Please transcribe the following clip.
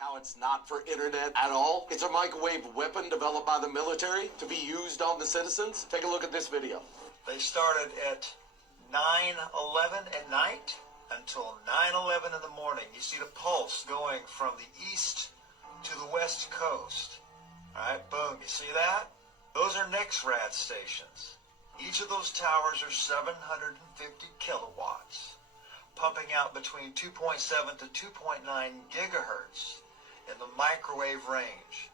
How it's not for internet at all. It's a microwave weapon developed by the military to be used on the citizens. Take a look at this video. They started at 9/11 at night until 9/11 in the morning. You see the pulse going from the east to the west coast. All right, boom, you see that? Those are NEXRAD stations. Each of those towers are 750 kilowatts, pumping out between 2.7 to 2.9 gigahertz in the microwave range.